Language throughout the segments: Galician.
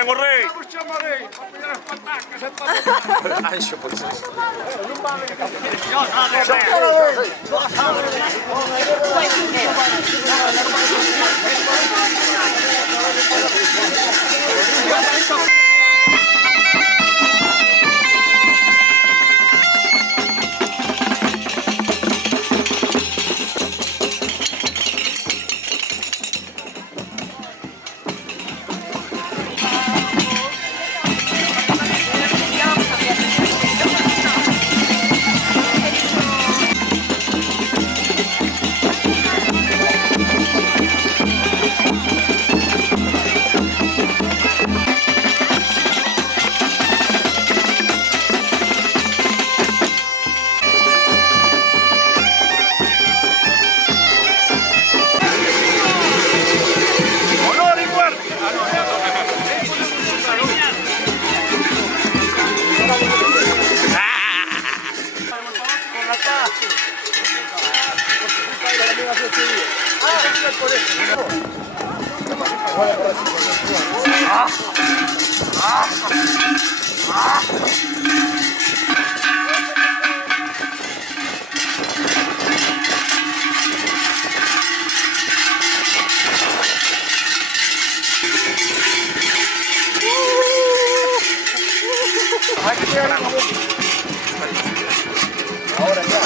Ven o rei. Vos chamarei, para pillar as patacas e para... Anxo, pois sí. Ahora ya.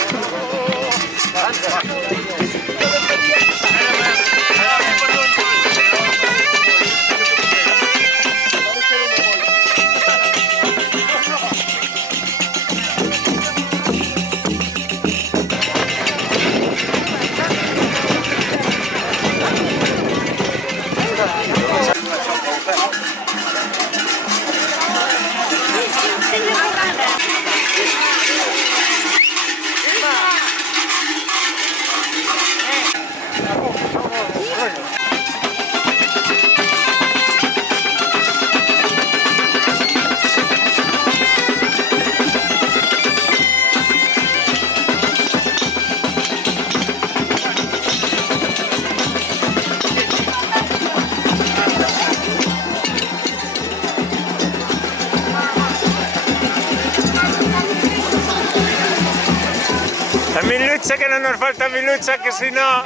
A mi lucha, que non nos falta mi lucha, que si no...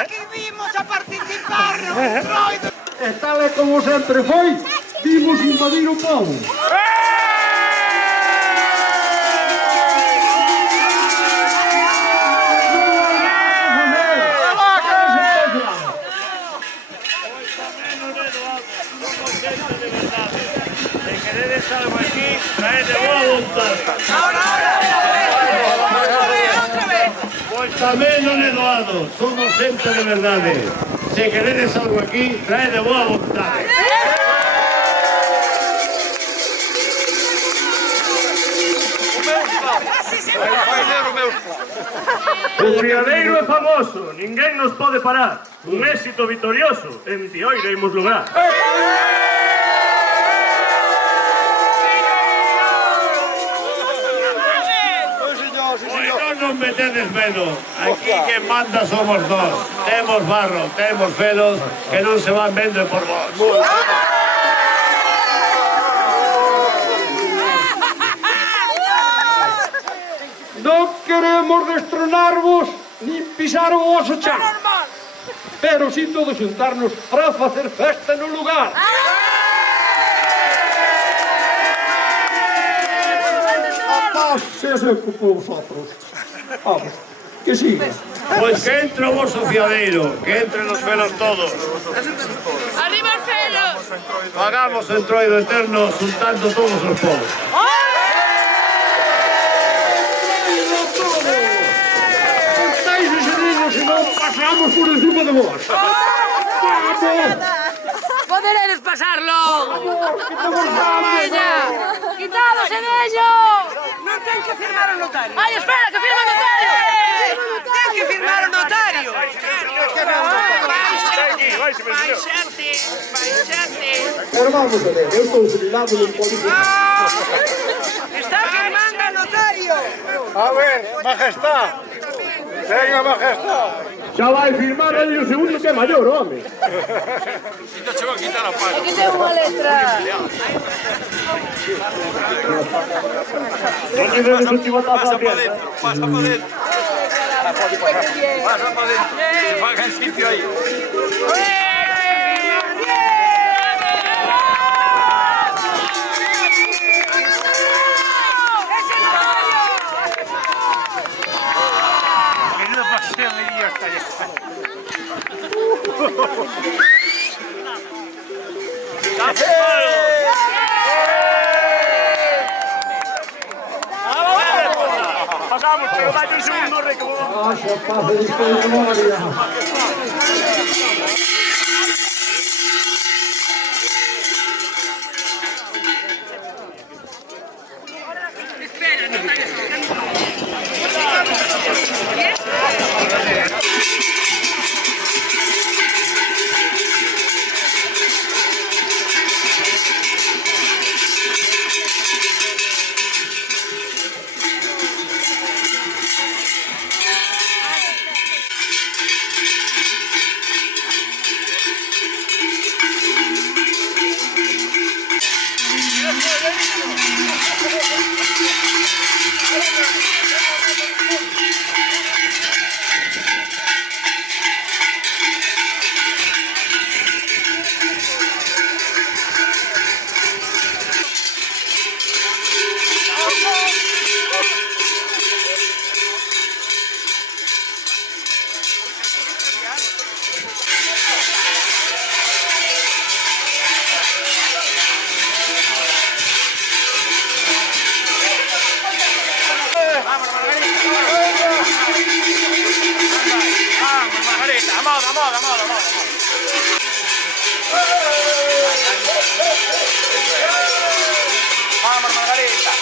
Aquí vimos a participar no Entroido. E tal e como sempre foi, vimos invadir o povo. Si queredes algo aquí, traede boa vontade. Outra vez. Pois tamén non é doado, somos xente de verdade. Se queredes algo aquí, trae de boa vontade. O fiadeiro é famoso, ninguén nos pode parar. Un éxito vitorioso, en Tioira imos lograr. Non metedes medo, aquí quen manda somos nós. Temos barro, temos pelos que non se van vendo por vos. Non queremos destronarvos nin pisar o vosso chan, pero si todos xuntarnos para facer festa no lugar. Rapaz, se con vosotros. Vamos, que siga. Pois que entre o vosso fiadeiro, que entre nos pelos todos. Arriba os pelos. Hagamos o entroido eterno juntando todos os povos. Cortáis ese niño, se non pasamos por encima de vos. Vamos. Poderedes pasarlo. Veña. Quitados en ello. Non ten que firmar o notario. Ai, espera, que firma o notario. Ten que firmar o notario. Baixate. Pero vamos a ver, eu estou jubilado, non podo firmar. Está firmando o notario. A ver, majestad. Venga, majestad. Xa vai firmar aí o segundo que é maior, home. Aquí ten unha letra. Non lle dedes o chivotazo a pieza. Pasa para dentro. Pasa para dentro. Se faga en sitio aí. Menudo paseo me dio hasta allá. Pasamos, pero vaya un segundo recabo. Pasa, pasa de memoria. Vamos, Margarita.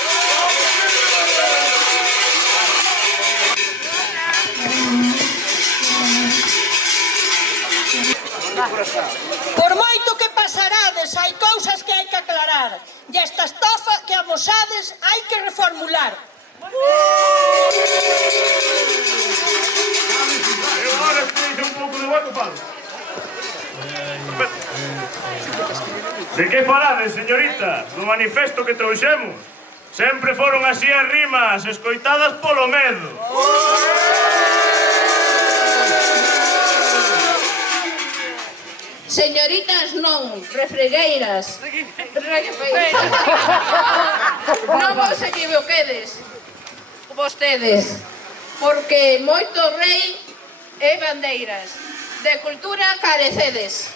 Por moito que pasarades, hai cousas que hai que aclarar. E esta estafa que amosades hai que reformular. Eu agora teño un pouco de voto, padre. De que falades, señorita? Do manifesto que trouxemos? Sempre foron así as rimas, escoitadas polo medo. Señoritas non, refregueiras. Non vos equivoquedes, vostedes, porque moito rei e bandeiras. De cultura carecedes.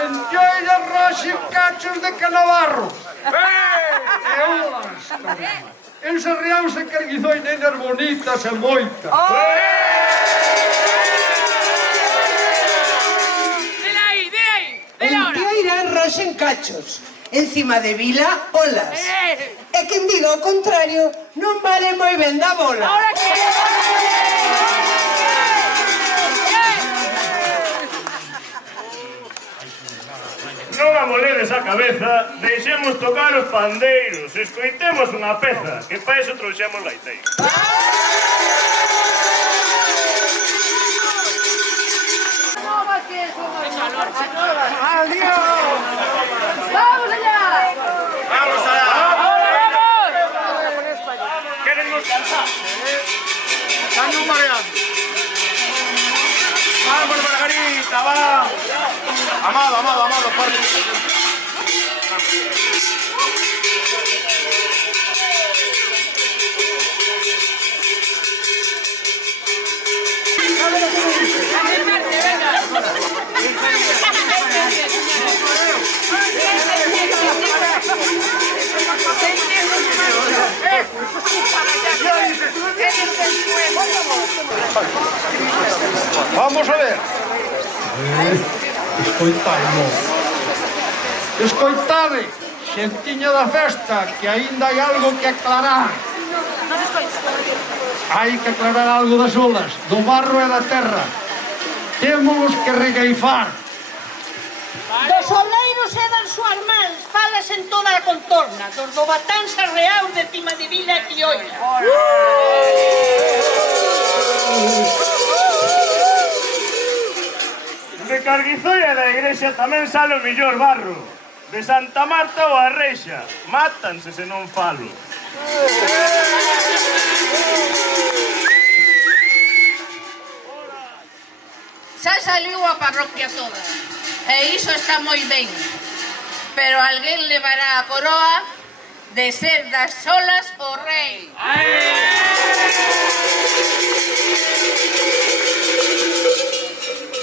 Enjolla Roxe Cachos de Canavarro. E olas. En Sarrián se carguizou nenas bonitas e moitas. Mentira en Roxe en Cachos. Encima de Vila, olas. E quen diga o contrario, non vale moi ben da bola. Non amoledes a cabeza, deixemos tocar os pandeiros, escoitemos unha peza, que pa eso trouxemos gaiteiros. ¡Vamos allá! Vamos allá. Quérennos cansar. Están non mareando. Vamos, Margarita, vamos. Amado, amado, amado, fuerte. Vamos a ver. Escoitamos. Escoitade, xentiña da festa, que aínda hai algo que aclarar. Hai que aclarar algo das olas, do barro e da terra. Temos que regaifar. Dos oleiros e das súas mans falas en toda a contorna dos do Batansa Real de Cima de Vila e Tioira. De Carguizoia da igrexa tamén sale o millor barro. De Santa Marta ou a Reixa. Mátanse se non falo. Xa saliu a parroquia toda, e iso está moi ben. Pero alguén levará a coroa de ser das solas o rei.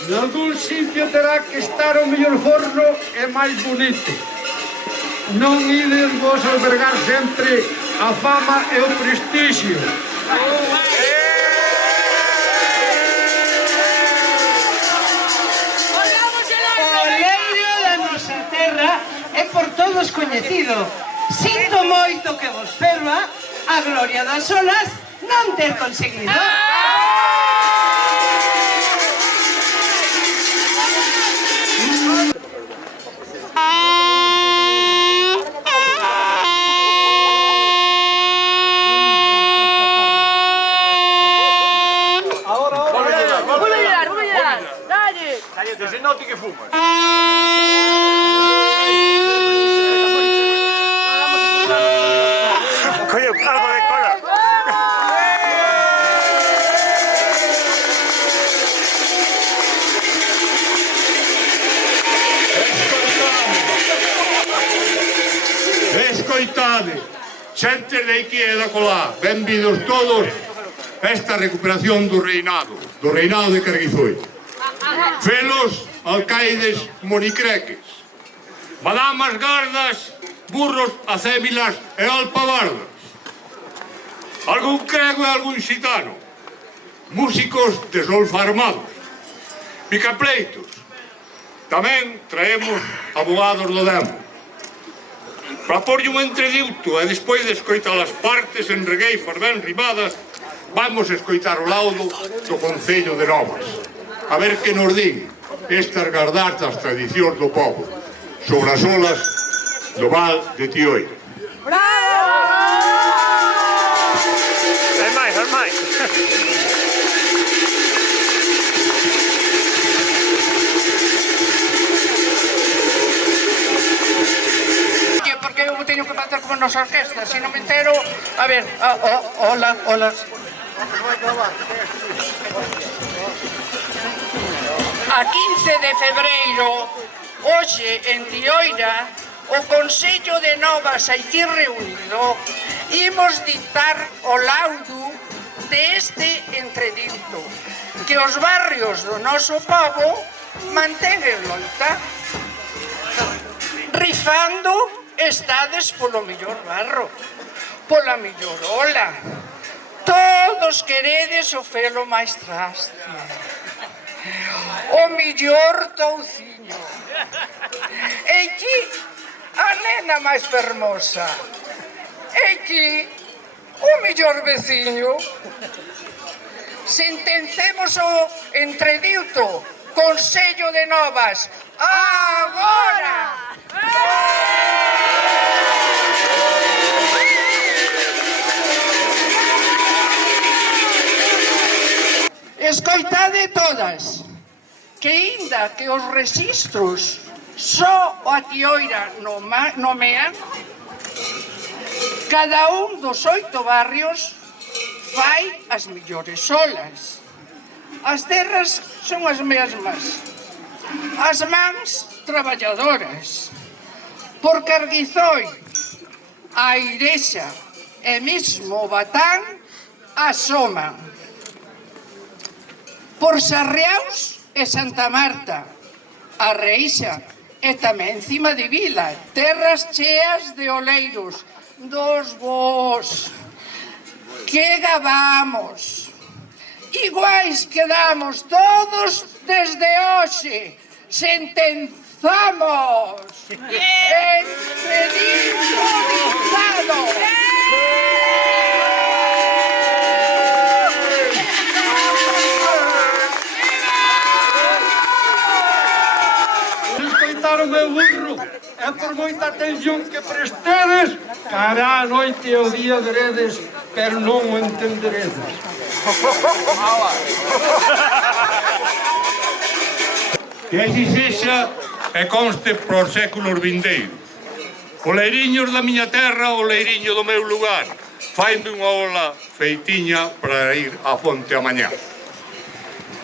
Nalgún sitio terá que estar o mellor forno e máis bonito. Non ides vos albergar sempre a fama e o prestixio. O leiro da nosa terra é por todos coñecido. Sinto moito que vos ferva a gloria das olas non ter conseguido. Se noti que fumas. Coño, algo de cola. Escoitade, xente de aquí e da colá, benvidos todos a esta recuperación do reinado de Carguizoi. Felos, alcaides, monicreques, madamas gardas, burros, acémilas e alpabardas, algún crego e algún xitano, músicos desolfarmados, picapleitos, tamén traemos abogados do demo. Para porlle un entrediuto e despois de escoitar as partes en regueifas ben rimadas, vamos a escoitar o laudo do Concello de Novas. A ver que nos din estas gardas das tradicións do povo sobre as olas do Val de Tioira. Hai máis, hai máis. Porque eu teño que facer como nos orquesta, se non me entero... A ver, hola. A 15 de febreiro, hoxe en Tioira, o Consello de Novas aquí reunido, imos dictar o laudo deste entredito, que os barrios do noso povo mantén en loita. Rifando estades polo millor barro, pola millor ola. Todos queredes o felo máis traste, o millor touciño. E aquí a nena máis fermosa. E aquí o millor veciño. Sentencemos o entrediuto, Consello de Novas, agora! Escoitade todas, que inda que os rexistros só a Tioira nomean, cada un dos 8 barrios fai as millores olas. As terras son as mesmas, as mans traballadoras. Por Carguizoi, a Irexa e mesmo o Batán asoman. Por Sarriaus e Santa Marta, a Reixa e tamén Cima de Vila, terras cheas de oleiros, dos vos, que gabamos. Iguais quedamos todos desde hoxe, sentenzamos. Entredicho dictado. Escoitaron meu burro? e por moita atención que prestedes, cara a noite e o día veredes, pero non o entenderedes. Que así sexa e conste pros séculos vindeiros. O leiriños da miña terra, o leiriño do meu lugar. Faime unha ola feitiña para ir á fonte a mañá.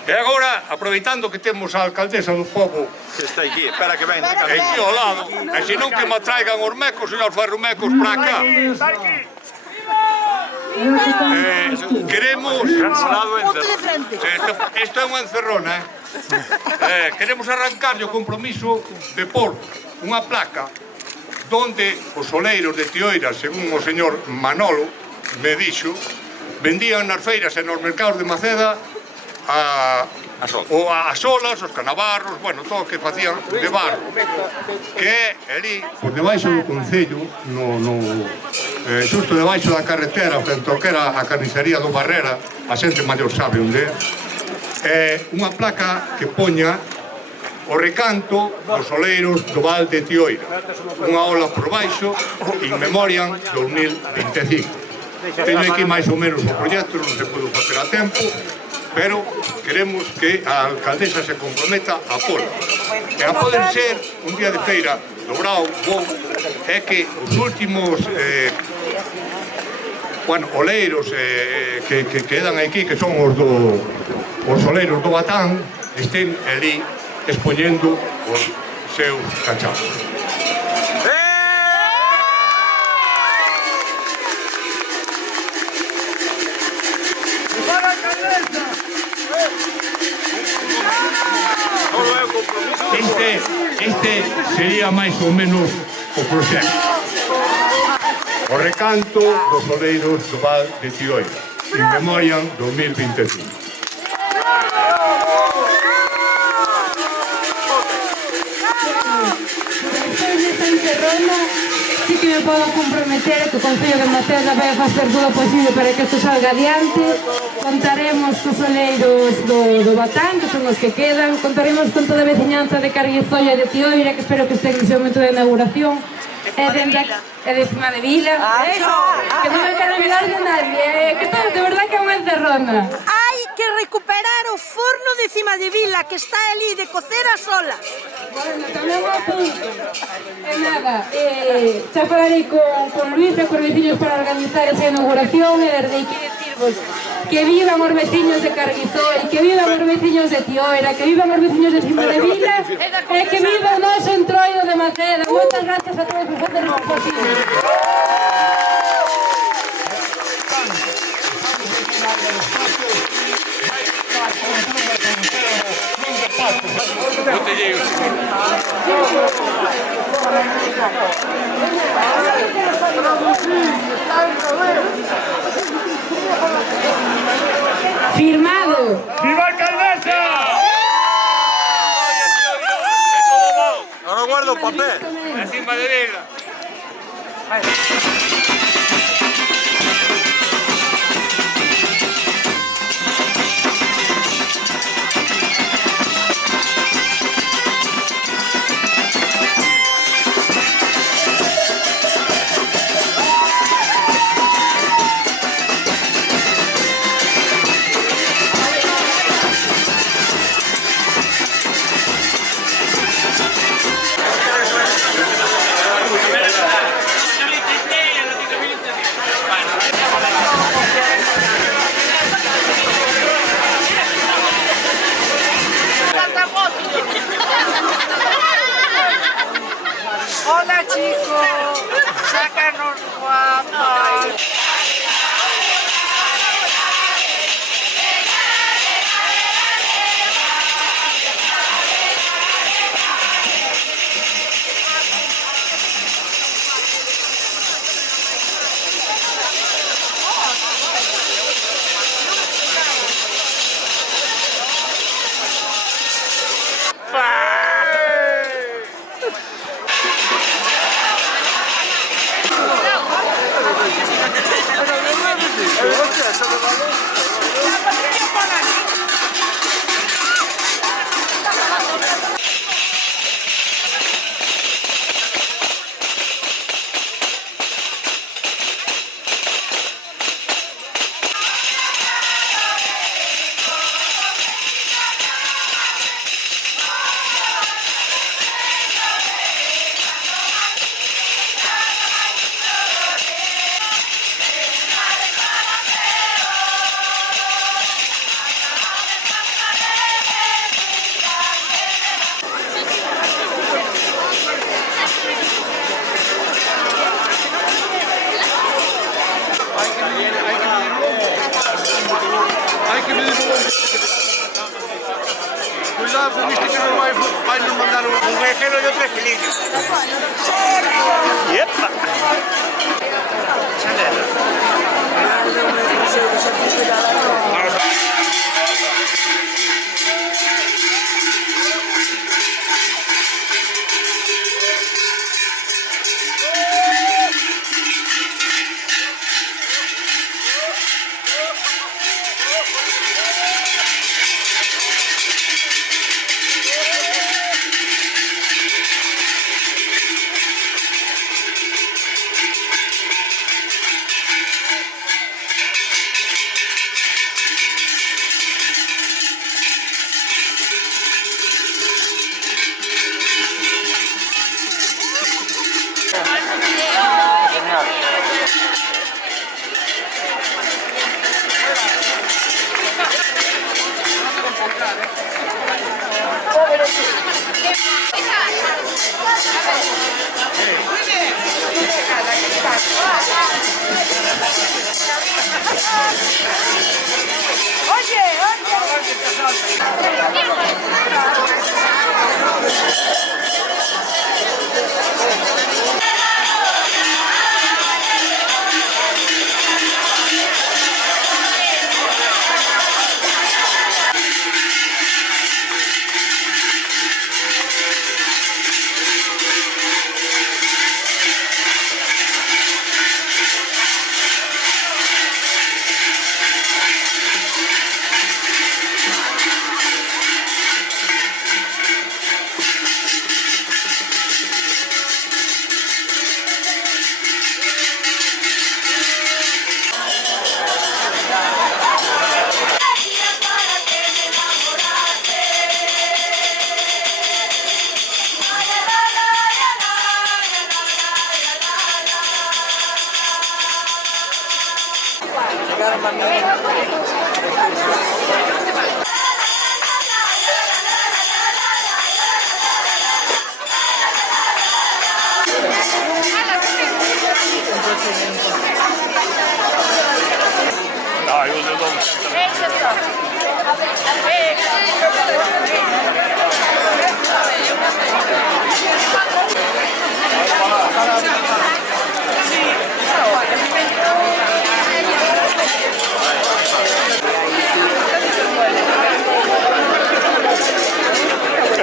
E agora, aproveitando que temos a alcaldesa do pobo Que está aquí, espera que venga. aquí ao lado, e senón que me traigan os mecos, señor Ferrumecos, para cá. Queremos... Isto é unha encerrona, queremos arrancarlle o compromiso de por unha placa donde os oleiros de Tioira, según o señor Manolo me dixo, vendían nas feiras e nos mercados de Maceda as olas, os canabarros, bueno, todo o que facían de barro, que é ali, por debaixo do concello, xusto debaixo da carretera, frente ao que era a carnicería do Barrera, a xente maior sabe onde é unha placa que poña o recanto dos oleiros do Val de Tioira, unha ola por baixo, in memoriam 2025. Teño aquí máis ou menos o proxecto, non se pode facer a tempo, pero queremos que a alcaldesa se comprometa a polo. E a poder ser un día de feira dobrado, bo, é que os últimos oleiros que quedan aquí, que son os oleiros do Batán, estén ali expoñendo os seus cachazos. Este sería máis ou menos o proxecto. O recanto dos oleiros do Val de Tioira, in memoriam 2025. Sí que me podo comprometer que o Concello de Maceda vai facer todo o posible para que isto salga adiante. Contaremos cos oleiros do Batán, que son os que quedan. Contaremos con toda a veciñanza de Carguezolla e de Tioira, que espero que estén nese momento de inauguración. E de Cima de Vila. Que non me quero olvidar de nadie. Que isto de verdad que é unha encerrona. Hai que recuperar o forno de Cima de Vila, que está ali de cocer as olas. Bueno, tamén o apunto. E nada, xa falarei con Luis e con os veciños para organizar esa inauguración e desde aquí decirvos que vivan os veciños de Carguizol, que vivan os veciños de Tioira, que vivan os veciños de Cima de Vila e que viva o noso entroido de Maceda. Moitas gracias a todos por facer o posible. Firmado. ¡Viva alcaldesa! Ahora guardo papel. Encima de Vila. que nos mandar un vejero de 3 kilillos. ¡Yepa!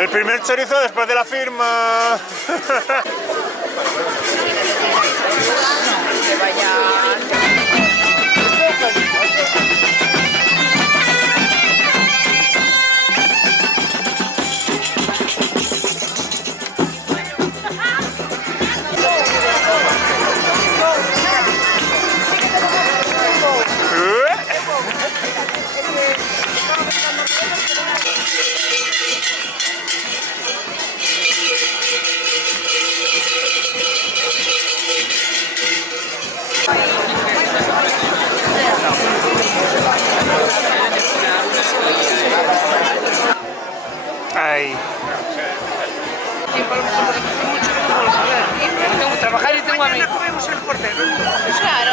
El primer chorizo después de la firma. Ay. Tengo que trabajar y tengo a mí. Claro.